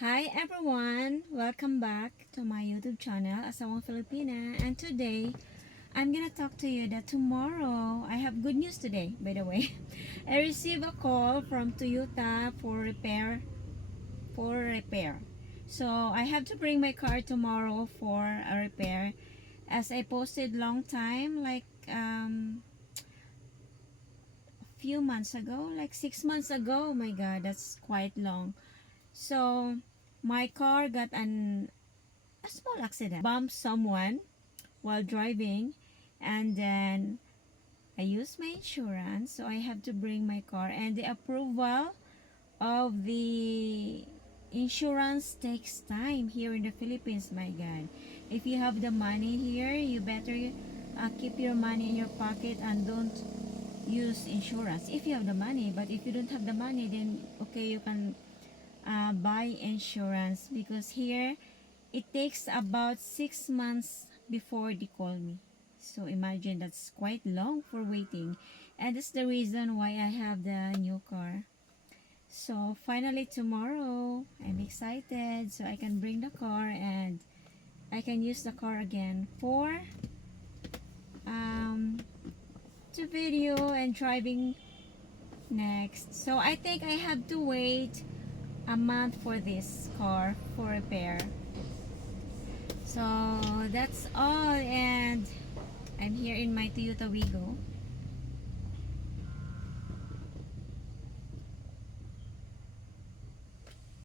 Hi everyone! Welcome back to my YouTube channel, Asawang Filipina. And today, I'm gonna talk to you that tomorrow, I have good news today, by the way. I received a call from Toyota for repair. So, I have to bring my car tomorrow for a repair. As I posted long time, like few months ago, like 6 months ago. Oh my god, that's quite long. So, my car got a small accident. Bumped someone while driving, and then I used my insurance, so I have to bring my car, and the approval of the insurance takes time here in the Philippines. My god, if you have the money here, you better keep your money in your pocket and don't use insurance if you have the money. But if you don't have the money, then okay, you can buy insurance, because here it takes about 6 months before they call me. So imagine, that's quite long for waiting. And that's the reason why I have the new car. So finally tomorrow, I'm excited so I can bring the car and I can use the car again for um, to video and driving next. So I think I have to wait a month for this car for repair. So that's all, and I'm here in my Toyota Wigo.